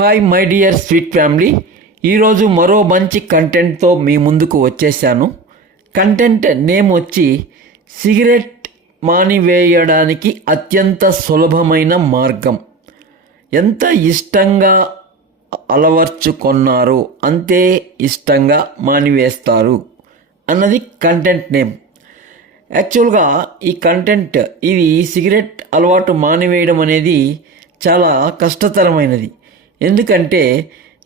Hi my dear sweet family, ఈరోజు మరో మంచి కంటెంట్తో మీ ముందుకు వచ్చేసాను. కంటెంట్ నేమ్ వచ్చి సిగరెట్ మానివేయడానికి అత్యంత సులభమైన మార్గం. ఎంత ఇష్టంగా అలవర్చుకున్నారో అంతే ఇష్టంగా మానివేస్తారు అన్నది కంటెంట్ నేమ్. యాక్చువల్గా ఈ కంటెంట్ ఇది సిగరెట్ అలవాటు మానివేయడం అనేది చాలా కష్టతరమైనది. ఎందుకంటే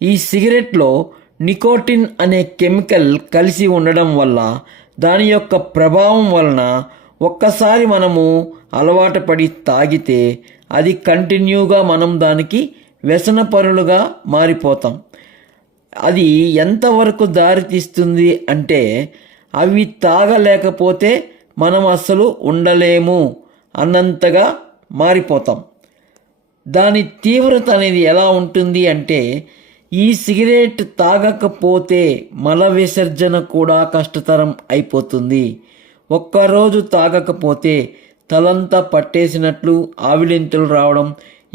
ఈ సిగరెట్లో నికోటిన్ అనే కెమికల్ కలిసి ఉండడం వల్ల, దాని యొక్క ప్రభావం వలన ఒక్కసారి మనము అలవాటు పడి తాగితే అది కంటిన్యూగా మనం దానికి వ్యసనపరులుగా మారిపోతాం. అది ఎంతవరకు దారితీస్తుంది అంటే అవి తాగలేకపోతే మనం అస్సలు ఉండలేము అన్నంతగా మారిపోతాం. దాని తీవ్రత అనేది ఎలా ఉంటుంది అంటే, ఈ సిగరెట్ తాగకపోతే మల విసర్జన కూడా కష్టతరం అయిపోతుంది. ఒక్కరోజు తాగకపోతే తలంతా పట్టేసినట్లు ఆవిలింతలు రావడం,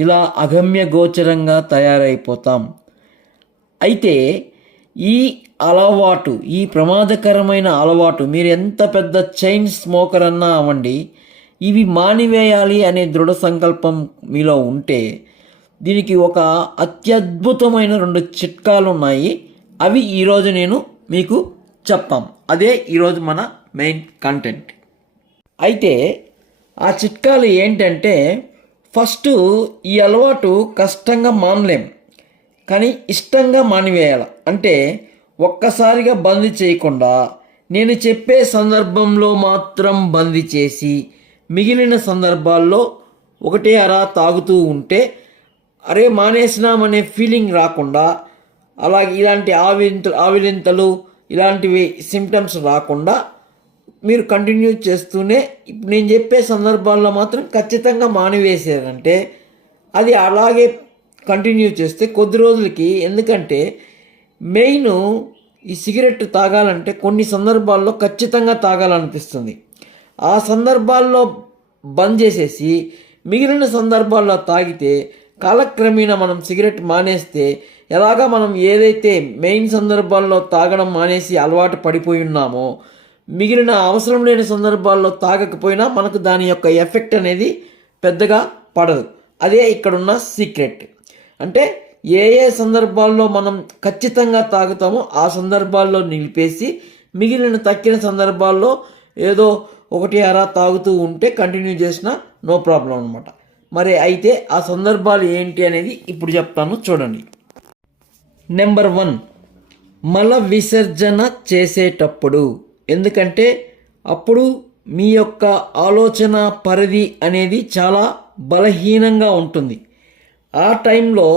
ఇలా అగమ్య గోచరంగా తయారైపోతాం. అయితే ఈ అలవాటు, ఈ ప్రమాదకరమైన అలవాటు, మీరు ఎంత పెద్ద చైన్ స్మోకర్ అన్నా అవ్వండి, ఇవి మానివేయాలి అనే దృఢ సంకల్పం మీలో ఉంటే దీనికి ఒక అత్యద్భుతమైన 2 చిట్కాలు ఉన్నాయి. అవి ఈరోజు నేను మీకు చెప్తాం. అదే ఈరోజు మన మెయిన్ కంటెంట్. అయితే ఆ చిట్కాలు ఏంటంటే, ఫస్ట్ ఈ అలవాటు కష్టంగా మానలేం, కానీ ఇష్టంగా మానివేయాలి. అంటే ఒక్కసారిగా బందీ చేయకుండా నేను చెప్పే సందర్భంలో మాత్రం బందీ చేసి మిగిలిన సందర్భాల్లో ఒకటే అరా తాగుతూ ఉంటే అరే మానేసినామనే ఫీలింగ్ రాకుండా, అలాగే ఇలాంటి ఆవిలింతలు ఇలాంటివి సిమ్టమ్స్ రాకుండా మీరు కంటిన్యూ చేస్తూనే ఇప్పుడు నేను చెప్పే సందర్భాల్లో మాత్రం ఖచ్చితంగా మానివేసారంటే అది అలాగే కంటిన్యూ చేస్తే కొద్ది రోజులకి, ఎందుకంటే మెయిన్ ఈ సిగరెట్ తాగాలంటే కొన్ని సందర్భాల్లో ఖచ్చితంగా తాగాలనిపిస్తుంది. ఆ సందర్భాల్లో బంద్ చేసేసి మిగిలిన సందర్భాల్లో తాగితే కాలక్రమేణా మనం సిగరెట్ మానేస్తే, ఎలాగా మనం ఏదైతే మెయిన్ సందర్భాల్లో తాగడం మానేసి అలవాటు పడిపోయి ఉన్నామో మిగిలిన అవసరం లేని సందర్భాల్లో తాగకపోయినా మనకు దాని యొక్క ఎఫెక్ట్ అనేది పెద్దగా పడదు. అదే ఇక్కడున్న సీక్రెట్. అంటే ఏ సందర్భాల్లో మనం ఖచ్చితంగా తాగుతామో ఆ సందర్భాల్లో నిలిపేసి మిగిలిన తక్కిన సందర్భాల్లో ఏదో ఒకటి అరా తాగుతూ ఉంటే కంటిన్యూ చేసినా నో ప్రాబ్లం అనమాట. మరి అయితే ఆ సందర్భాలు ఏంటి అనేది ఇప్పుడు చెప్తాను, చూడండి. నెంబర్ 1, మల విసర్జన చేసేటప్పుడు. ఎందుకంటే అప్పుడు మీ యొక్క ఆలోచన పరిధి అనేది చాలా బలహీనంగా ఉంటుంది. ఆ టైంలో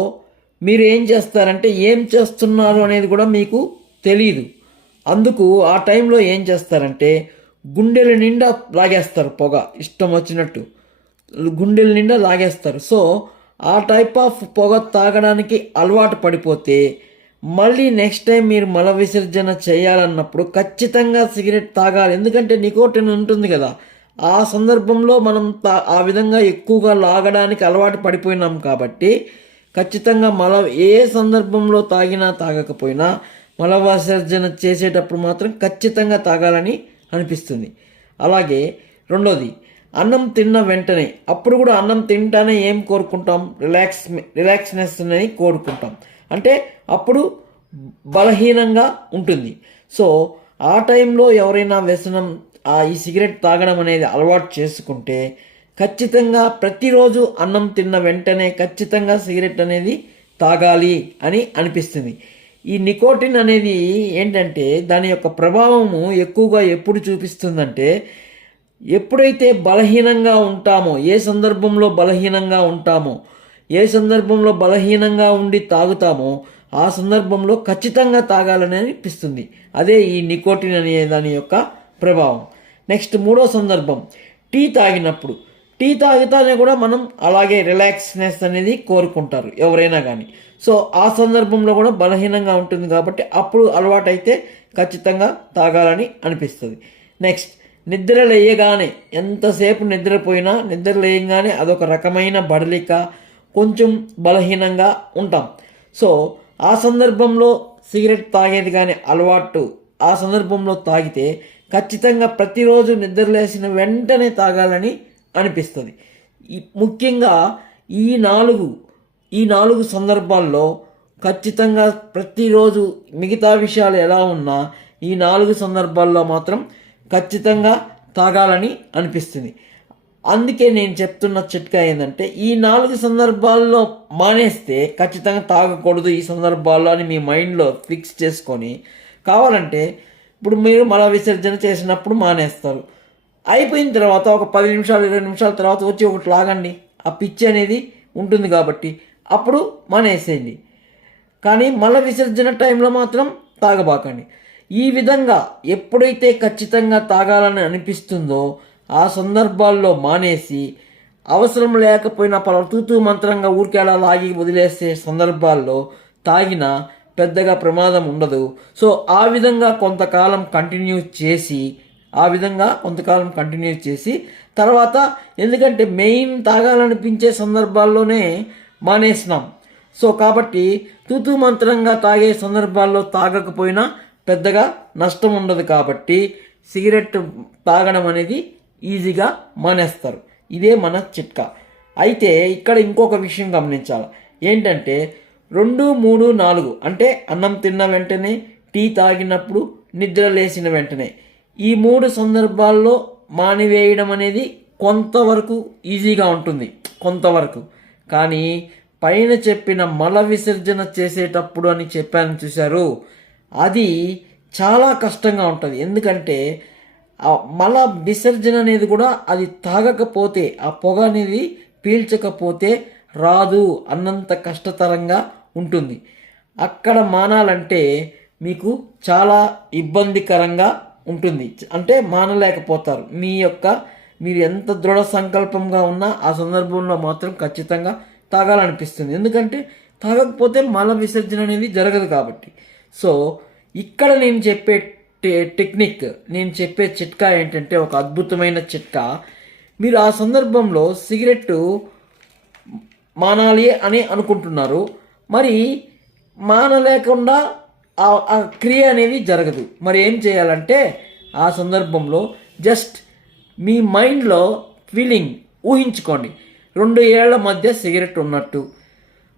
మీరు ఏం చేస్తారంటే, ఏం చేస్తున్నారు అనేది కూడా మీకు తెలియదు. అందుకు ఆ టైంలో ఏం చేస్తారంటే గుండెల నిండా లాగేస్తారు పొగ, ఇష్టం వచ్చినట్టు గుండెల నిండా లాగేస్తారు. సో ఆ టైప్ ఆఫ్ పొగ తాగడానికి అలవాటు పడిపోతే మళ్ళీ నెక్స్ట్ టైం మీరు మల విసర్జన చేయాలన్నప్పుడు ఖచ్చితంగా సిగరెట్ తాగాలి. ఎందుకంటే నికోటిన్ ఉంటుంది కదా, ఆ సందర్భంలో మనం ఆ విధంగా ఎక్కువగా లాగడానికి అలవాటు పడిపోయినాం కాబట్టి ఖచ్చితంగా ఏ సందర్భంలో తాగినా తాగకపోయినా మల విసర్జన చేసేటప్పుడు మాత్రం ఖచ్చితంగా తాగాలని అనిపిస్తుంది. అలాగే రెండోది, అన్నం తిన్న వెంటనే, అప్పుడు కూడా అన్నం తింటానే ఏం కోరుకుంటాం, రిలాక్స్నెస్ అని కోరుకుంటాం. అంటే అప్పుడు బలహీనంగా ఉంటుంది. సో ఆ టైంలో ఎవరైనా వ్యసనం ఈ సిగరెట్ తాగడం అనేది అలవాటు చేసుకుంటే ఖచ్చితంగా ప్రతిరోజు అన్నం తిన్న వెంటనే ఖచ్చితంగా సిగరెట్ అనేది తాగాలి అని అనిపిస్తుంది. ఈ నికోటిన్ అనేది ఏంటంటే దాని యొక్క ప్రభావము ఎక్కువగా ఎప్పుడు చూపిస్తుందంటే, ఎప్పుడైతే బలహీనంగా ఉంటామో, ఏ సందర్భంలో బలహీనంగా ఉంటామో, ఏ సందర్భంలో బలహీనంగా ఉండి తాగుతామో ఆ సందర్భంలో ఖచ్చితంగా తాగాలని అనిపిస్తుంది. అదే ఈ నికోటిన్ అనే దాని యొక్క ప్రభావం. నెక్స్ట్ 3వ సందర్భం, టీ తాగినప్పుడు. టీ తాగితేనే కూడా మనం అలాగే రిలాక్స్నెస్ అనేది కోరుకుంటారు ఎవరైనా కానీ. సో ఆ సందర్భంలో కూడా బలహీనంగా ఉంటుంది కాబట్టి అప్పుడు అలవాటైతే ఖచ్చితంగా తాగాలని అనిపిస్తుంది. నెక్స్ట్, నిద్ర లేయగానే, ఎంతసేపు నిద్రపోయినా నిద్ర లేయగానే అదొక రకమైన బడలిక, కొంచెం బలహీనంగా ఉంటాం. సో ఆ సందర్భంలో సిగరెట్ తాగేది కానీ అలవాటు ఆ సందర్భంలో తాగితే ఖచ్చితంగా ప్రతిరోజు నిద్రలేసిన వెంటనే తాగాలని అనిపిస్తుంది. ముఖ్యంగా ఈ నాలుగు ఈ నాలుగు సందర్భాల్లో ఖచ్చితంగా ప్రతిరోజు మిగతా విషయాలు ఎలా ఉన్నా ఈ 4 సందర్భాల్లో మాత్రం ఖచ్చితంగా తాగాలని అనిపిస్తుంది. అందుకే నేను చెప్తున్న చిట్కా ఏంటంటే ఈ 4 సందర్భాల్లో మానేస్తే ఖచ్చితంగా తాగకూడదు ఈ సందర్భాల్లో అని మీ మైండ్లో ఫిక్స్ చేసుకొని కావాలంటే ఇప్పుడు మీరు మల విసర్జన చేసినప్పుడు మానేస్తారు. అయిపోయిన తర్వాత ఒక 10 నిమిషాలు 20 నిమిషాల తర్వాత వచ్చి ఒకటి లాగండి. ఆ పిచ్చి అనేది ఉంటుంది కాబట్టి అప్పుడు మానేసేయండి. కానీ మల విసర్జన టైంలో మాత్రం తాగబాకండి. ఈ విధంగా ఎప్పుడైతే ఖచ్చితంగా తాగాలని అనిపిస్తుందో ఆ సందర్భాల్లో మానేసి అవసరం లేకపోయినా తూతూ మంత్రంగా ఊరికే అలా లాగి వదిలేసే సందర్భాల్లో తాగినా పెద్దగా ప్రమాదం ఉండదు. సో ఆ విధంగా కొంతకాలం కంటిన్యూ చేసి తర్వాత ఎందుకంటే మెయిన్ తాగాలనిపించే సందర్భాల్లోనే మానేసినాం. సో కాబట్టి తూతూ మంత్రంగా తాగే సందర్భాల్లో తాగకపోయినా పెద్దగా నష్టం ఉండదు కాబట్టి సిగరెట్ తాగడం అనేది ఈజీగా మానేస్తారు. ఇదే మన చిట్కా. అయితే ఇక్కడ ఇంకొక విషయం గమనించాలి. ఏంటంటే 2, 3, 4 అంటే అన్నం తిన్న వెంటనే, టీ తాగినప్పుడు, నిద్ర లేచిన వెంటనే ఈ 3 సందర్భాల్లో మానివేయడం అనేది కొంతవరకు ఈజీగా ఉంటుంది. కానీ పైన చెప్పిన మల విసర్జన చేసేటప్పుడు అని చెప్పాను చూశారు, అది చాలా కష్టంగా ఉంటుంది. ఎందుకంటే ఆ మల విసర్జన అనేది కూడా అది తాగకపోతే ఆ పొగ అనేది పీల్చకపోతే రాదు అన్నంత కష్టతరంగా ఉంటుంది. అక్కడ మానాలంటే మీకు చాలా ఇబ్బందికరంగా ఉంటుంది. అంటే మానలేకపోతారు. మీరు ఎంత దృఢ సంకల్పంగా ఉన్నా ఆ సందర్భంలో మాత్రం ఖచ్చితంగా తాగాలనిపిస్తుంది. ఎందుకంటే తాగకపోతే మల విసర్జన అనేది జరగదు కాబట్టి. సో ఇక్కడ నేను చెప్పే టెక్నిక్, నేను చెప్పే చిట్కా ఏంటంటే ఒక అద్భుతమైన చిట్కా. మీరు ఆ సందర్భంలో సిగరెట్టు మానాలి అని అనుకుంటున్నారు, మరి మానలేకుండా ఆ క్రియ అనేది జరగదు. మరి ఏం చేయాలంటే ఆ సందర్భంలో జస్ట్ మీ మైండ్లో ఫీలింగ్ ఊహించుకోండి. 2 ఏళ్ల మధ్య సిగరెట్ ఉన్నట్టు,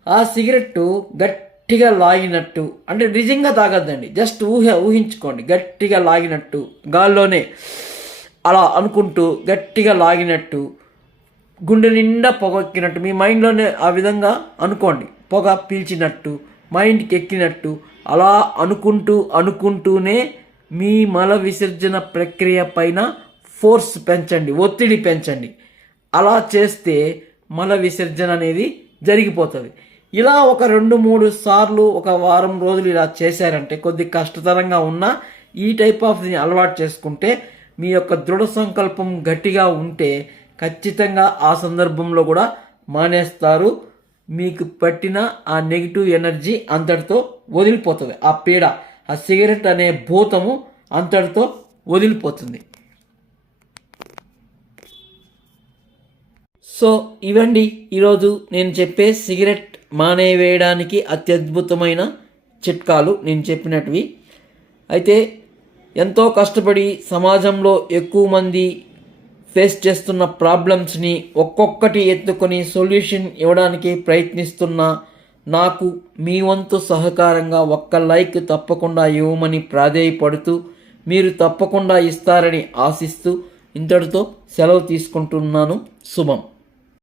ఆ సిగరెట్టు గట్టిగా లాగినట్టు, అంటే నిజంగా తాగద్దండి, జస్ట్ ఊహించుకోండి. గట్టిగా లాగినట్టు, గాల్లోనే అలా అనుకుంటూ గట్టిగా లాగినట్టు, గుండె నిండా పొగ ఎక్కినట్టు మీ మైండ్లోనే ఆ విధంగా అనుకోండి. పొగ పీల్చినట్టు, మైండ్కి ఎక్కినట్టు అలా అనుకుంటూనే మీ మల విసర్జన ప్రక్రియ పైన ఫోర్స్ పెంచండి, ఒత్తిడి పెంచండి. అలా చేస్తే మల విసర్జన అనేది జరిగిపోతుంది. ఇలా ఒక 2-3 సార్లు ఒక వారం రోజులు ఇలా చేశారంటే కొద్ది కష్టతరంగా ఉన్నా ఈ టైప్ ఆఫ్ అలవాటు చేసుకుంటే మీ యొక్క దృఢ సంకల్పం గట్టిగా ఉంటే ఖచ్చితంగా ఆ సందర్భంలో కూడా మానేస్తారు. మీకు పట్టిన ఆ నెగిటివ్ ఎనర్జీ అంతటితో వదిలిపోతుంది. ఆ పీడ, ఆ సిగరెట్ అనే భూతము అంతటితో వదిలిపోతుంది. సో ఇవండి ఈరోజు నేను చెప్పే సిగరెట్ మానేవేయడానికి అత్యద్భుతమైన చిట్కాలు నేను చెప్పినటివి. అయితే ఎంతో కష్టపడి సమాజంలో ఎక్కువ మంది ఫేస్ చేస్తున్న ప్రాబ్లమ్స్ని ఒక్కొక్కటి ఎత్తుకొని సొల్యూషన్ ఇవ్వడానికి ప్రయత్నిస్తున్న నాకు మీ వంతు సహకారంగా ఒక్క లైక్ తప్పకుండా ఇవ్వమని ప్రాధేయపడుతూ మీరు తప్పకుండా ఇస్తారని ఆశిస్తూ ఇంతటితో సెలవు తీసుకుంటున్నాను. శుభం.